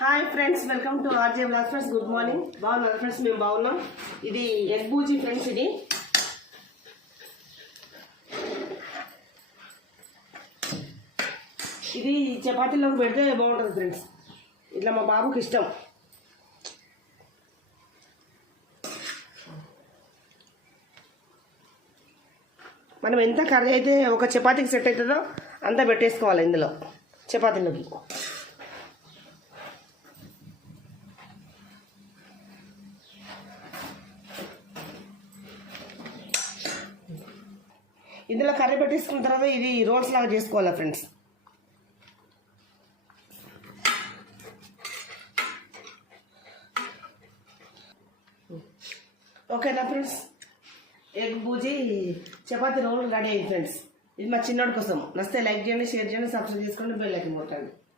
Hi friends, welcome to RJ blog. Friends good morning. బాగున్నారు friends? మేము బాగున్నాం. ఇది ఎగ్ బూజీ ఫ్రెండ్స్. ఇది చపాతీలోకి పెడితే బాగుంటుంది ఫ్రెండ్స్. ఇట్లా మా బాబుకి ఇష్టం. మనం ఎంత కర్రీ అయితే ఒక చపాతీకి సెట్ అవుతుందో అంతా పెట్టేసుకోవాలి ఇందులో చపాతీలోకి. ఇందులో కర్రీ పెట్టేసుకున్న తర్వాత ఇది రోల్స్ లాగా చేసుకోవాలి ఫ్రెండ్స్. ఓకేనా friends? Egg Buzi chapati role ready అయింది ఫ్రెండ్స్. ఇది మా చిన్నోడి కోసం. నచ్చితే లైక్ చేయండి, షేర్ చేయండి, సబ్స్క్రైబ్ చేసుకోండి, బెల్ ఐకాన్ కొట్టండి.